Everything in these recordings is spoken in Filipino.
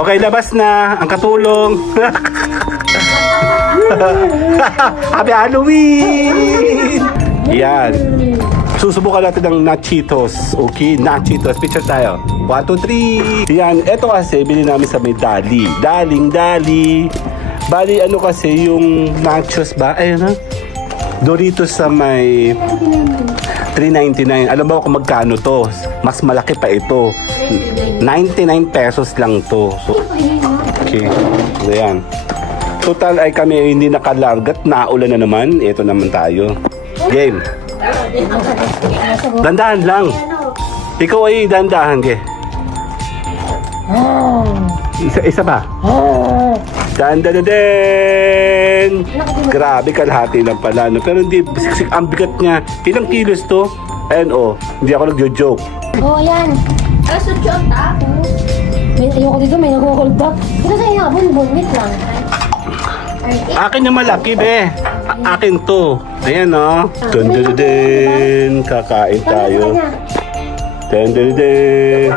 Okay, labas na ang katulong. Happy Halloween! Yan. Susubukan natin ng Nachitos. Okay, Nachitos. Picture tayo. 1, 2, 3. Yan. Ito kasi, bili namin sa may Dali. Dali. Bali, ano kasi, yung nachos ba? Ayun ha. Doritos sa may 3.99. Alam mo kung magkano to? Mas malaki pa ito. 99 pesos lang to. So, okay. So, yan. Total ay kami hindi nakalargat. Naulan na naman. Ito naman tayo. Game. Dandahan lang. Ikaw ay dandahan, ge. Isa ba? Dandadadin! Grabe, kalahati lang pala. No? Pero hindi, ang bigat niya. Ilang kilos to? Ayan, hindi ako nagjo-joke. Yan. Kaso joke ako. Ayoko dito, may nag-hold back. Dito sa inyo, bunbunit lang. Akin yung malaki, be. Akin to. Ayan, Dandadadin! Kakain tayo. Dandadadin!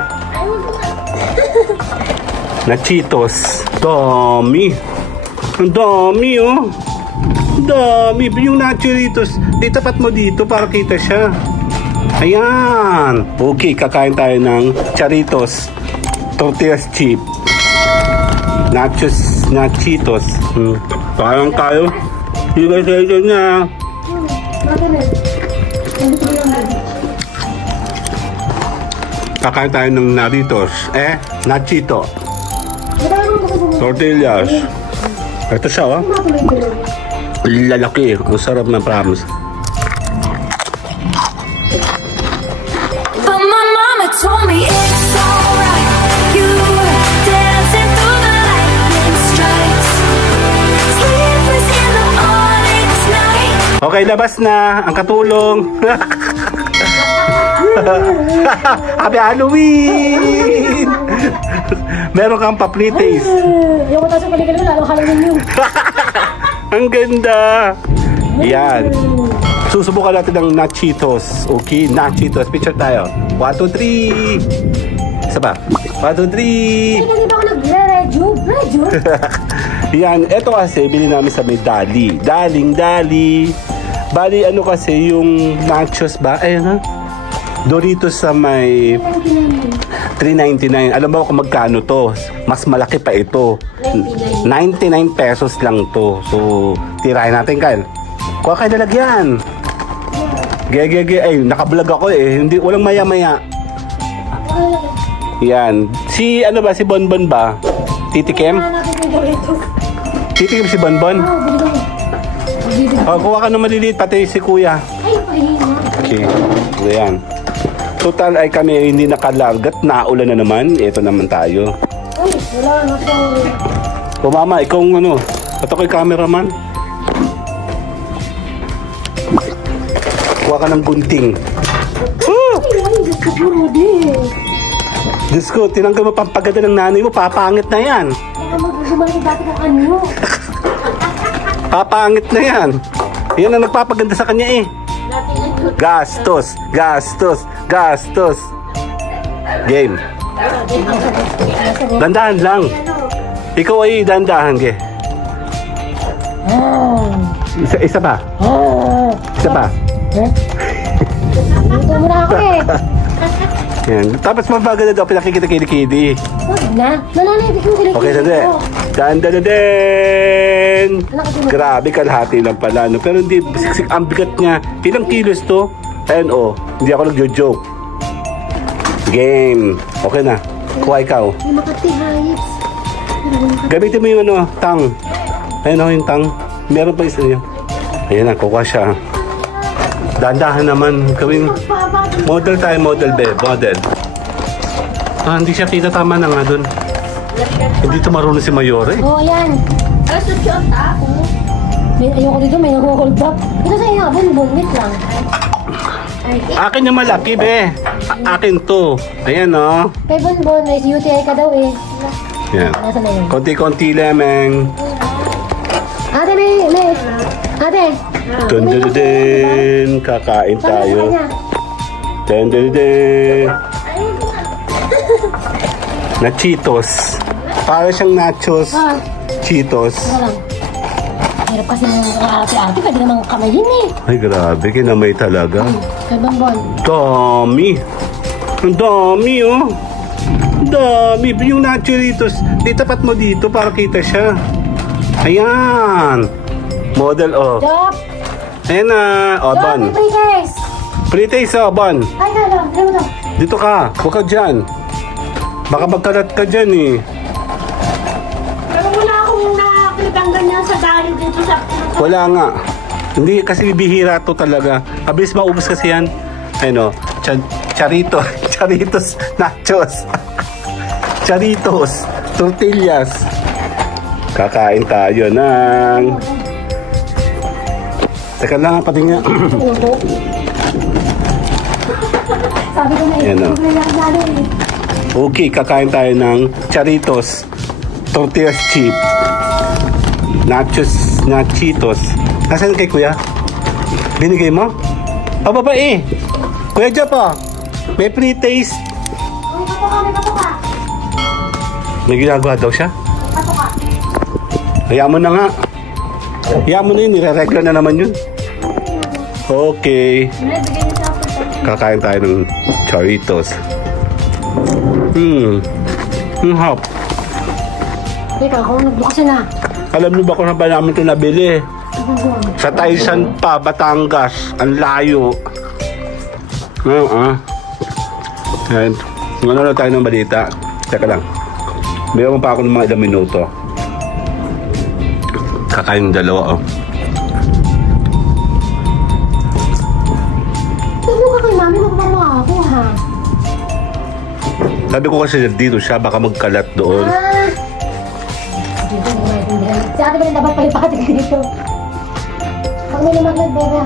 Nachitos. Dami. Ang dami, Dami. Yung Nachitos, itapat mo dito para kita siya. Ayan. Okay, kakain tayo ng Charitos. Tortillas chip. Nachitos. Kayang tayo. Higay-higay na. Kakain tayo ng Naritos. Nachito. Tortillas. Ito siya, lalaki. Ang sarap na promise. But my mama told me it's alright. You were dancing through the lightning strikes. Sleepless in the morning night. Okay, labas na ang katulong. Happy Halloween! Meron kang pa-pre-taste. Yung mata sa paligid mo, lalo Halloween yun. Ang ganda! Yan. Susubukan natin ng Nachitos. Okay, Nachitos. Picture tayo. 1, 2, 3. Isa ba? 1, 2, 3. Hindi ba ako nagre-reju? Yan. Ito kasi, bili namin sa may Dali. Dali. Bali, ano kasi, yung nachos ba? Ayun ha. Doritos sa may 3.99. Alam mo kung magkano to? Mas malaki pa ito. 99 pesos lang to. So, tirahin natin, Kyle. Kuha kayo lalagyan. Ay, nakablog ako Hindi, walang maya-maya. Yan. Si Bonbon ba? Titikim? Titikim si Bonbon? Kuha ka ng maliliit, pati si Kuya. Okay. So, yan. Total ay kami hindi nakalargat. Naulan na naman. Ito naman tayo. Wala na po. Mama, ikaw ito kay cameraman. Kuha ka ng gunting. Diyos ko, tinanggal mo pampaganda ng nanay mo. Papangit na yan. Papangit na yan. Yan ang nagpapaganda sa kanya Gastos. Game. Dandahan lang. Ikaw ay dandahan, ge. Isa ba? Isa ba? Ito muna ako Yan. Tapos mabagal na daw, pinakikita kidi-kidi. Huwag na. Hindi ko kilikili. Okay, sandali. Dandadadin! Grabe, kalahati lang pala. No? Pero hindi, ang bigat niya. Ilang kilos to? Ayan, hindi ako nagjo-joke. Game. Okay na. Kuha ikaw. May makatihayip. Gamitin mo yung tang. Ayan yung tang. Meron pa isa niya. Ayan na, kuha siya. Dandahan naman. Gawin. Model tayo, model. Hindi siya kita tama na nga dun. Hindi ito marunong si Mayore. Yan. Kaso joke ako. Ayoko dito, may nag-hold back. Dito sa inyo, bunbunit lang. Akin yung malaki, be. Akin to. Ayan, Kay Bonbon, may UTI ka daw Yan. Konti-konti lemeng. Ate, may. Ate. Dandadadin. Kakain tayo. Dandadadin. Nachitos. Para siyang nachos, Ah, Cheetos. wala lang. Hirap kasi ng ate-ate, pwede namang kamayin eh. Ay, grabe. Kinamay talaga. Kay Bonbon. Dami. Ang dami, oh. Ang dami. Yung nachoritos. Itapat mo dito para kita siya. Ayan. Model, oh. Jop! Ayan na. Oh, Jop, Bon. may pre-taste! Pre-taste, oh, Bon. Ay, kala, alam mo to. Dito ka. Huwag ka dyan. Baka magkalat ka dyan, eh. Pero wala akong nakakitang ganyan sa dali dito sa... Wala nga. Hindi, kasi bihira to talaga. Kabilis maubos kasi yan. Ayun, oh. Charito. Charitos. Nachos. Charitos. Tortillas. Kakain tayo ng... Teka lang, pati nga. Ano to? Sabi ko na eh. Yan, oh. Okay, kakain tayo ng Charitos. Tortillas chip. Nachos. Nachitos. Nasaan kay kuya? Binigay mo? Oh, babae. Kuya Jop, oh. May pre-taste. May patuka, may patuka. May ginagawa daw siya? Patuka. Hayaan mo na nga. Hayaan mo na yun. Nire-regla na naman yun. Okay. Bigyan niyo sa ako. Kakain tayo ng Charitos. Ang hap. Teka, ako nagbukas na. Alam niyo ba kung saan ba namin ito nabili? Sa Taisan pa, Batangas. Ang layo. Ayan. Ano na tayo ng balita? Teka lang. Mayroon pa ako ng mga ilang minuto. Kakain ng dalawa, oh. Tubo ka kay mami, magmama ako ha. Sabi ko kasi dito siya, baka magkalat doon. Ah! Dito, hindi maintindihan. Si ate ba rin dapat palipatik dito? Pag may lumaglag, bebe ha.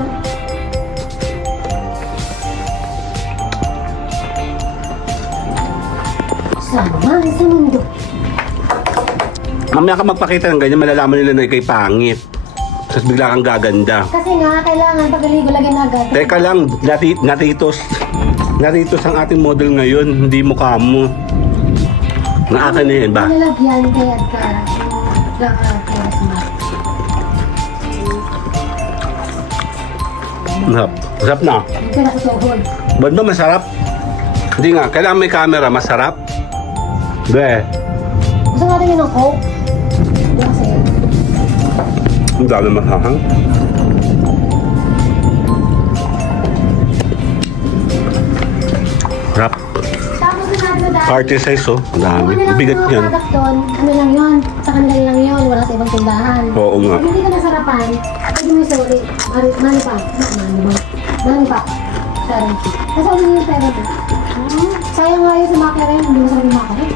Sama sa mundo. Mamaya ka magpakita ng ganyan, malalaman nila na ikay pangit. Tapos bigla kang gaganda. Kasi nga, kailangan pagkaligo lagyan na agad. Teka lang, naritos. Naritos ang ating model ngayon, hindi mukha mo. Naakan na yun ba? Nalagyan kay Edgar. Lang Christmas. Masarap na. Ito na ituhod. Ba't ba masarap? Hindi nga, kailangan may camera, masarap. Be, Gusto natin yun ng Coke? Hindi kasi. ang dami masahang. Sarap. Tapos na natin na dahil. Party size, oh. Ang dami. Ang bigat yan. Ano lang yun? Sa kanila lang yun. Wala sa ibang tindahan. Oo nga. Pag hindi ka nasarapan, pwede mo yung sorry. Mani pa. Mani pa. Sorry. Kasi ano yung pera to? Sayang nga yun sa makeren. Hindi mo sabi makeren.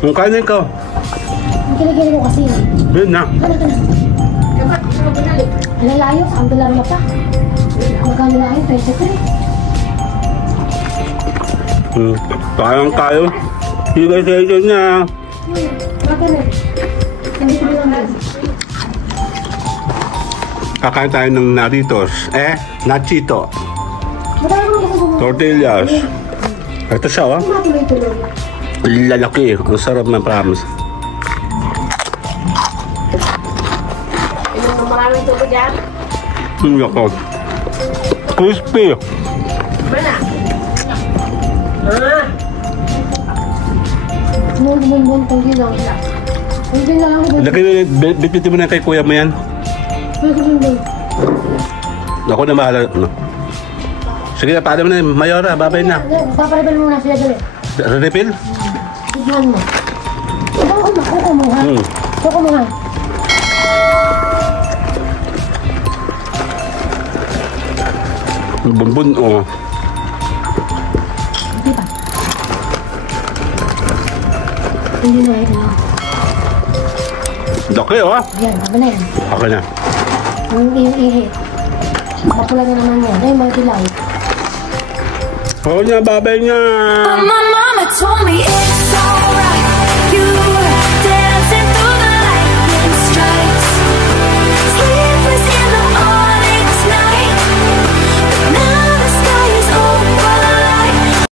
Ang kanin ka. Ang kiligili ko kasi. Yun na. Ano ka na? Ang layo. Ang dolar mo pa. Magkano na yun? 23. Kayang kayo. Higay sa ito niya. Bakit na? Hindi ko lang. Kakain tayo ng Naritos. Nachito. Matawag mo kasi sumunod. Tortillas. Ito siya, oh. Matuloy-tuloy. Lalaki. Ang sarap na promise. Inom mo maraming tubig yan? Hindi ako. Crispy. Mana? Bunbun, tunggi lang. Tunggi lang ako. Lagay, bitbitin mo na kay kuya mo yan. Bunbun. Ako na bahala. No. Sige na, paalam na. Mayora, babay na. Paparibal mo na siya dali. Refill? Tignan mo. Kuko mo ha. Kuko mo ha. Bunbun, oh. Hindi pa. Hindi na ito. Laki, oh. Yan, sabi na yan. Ako na. Yung ihi. Mapula na naman yan. Ay, mga dilaw. Oo niya, babay niya. But my mama told me it's alright.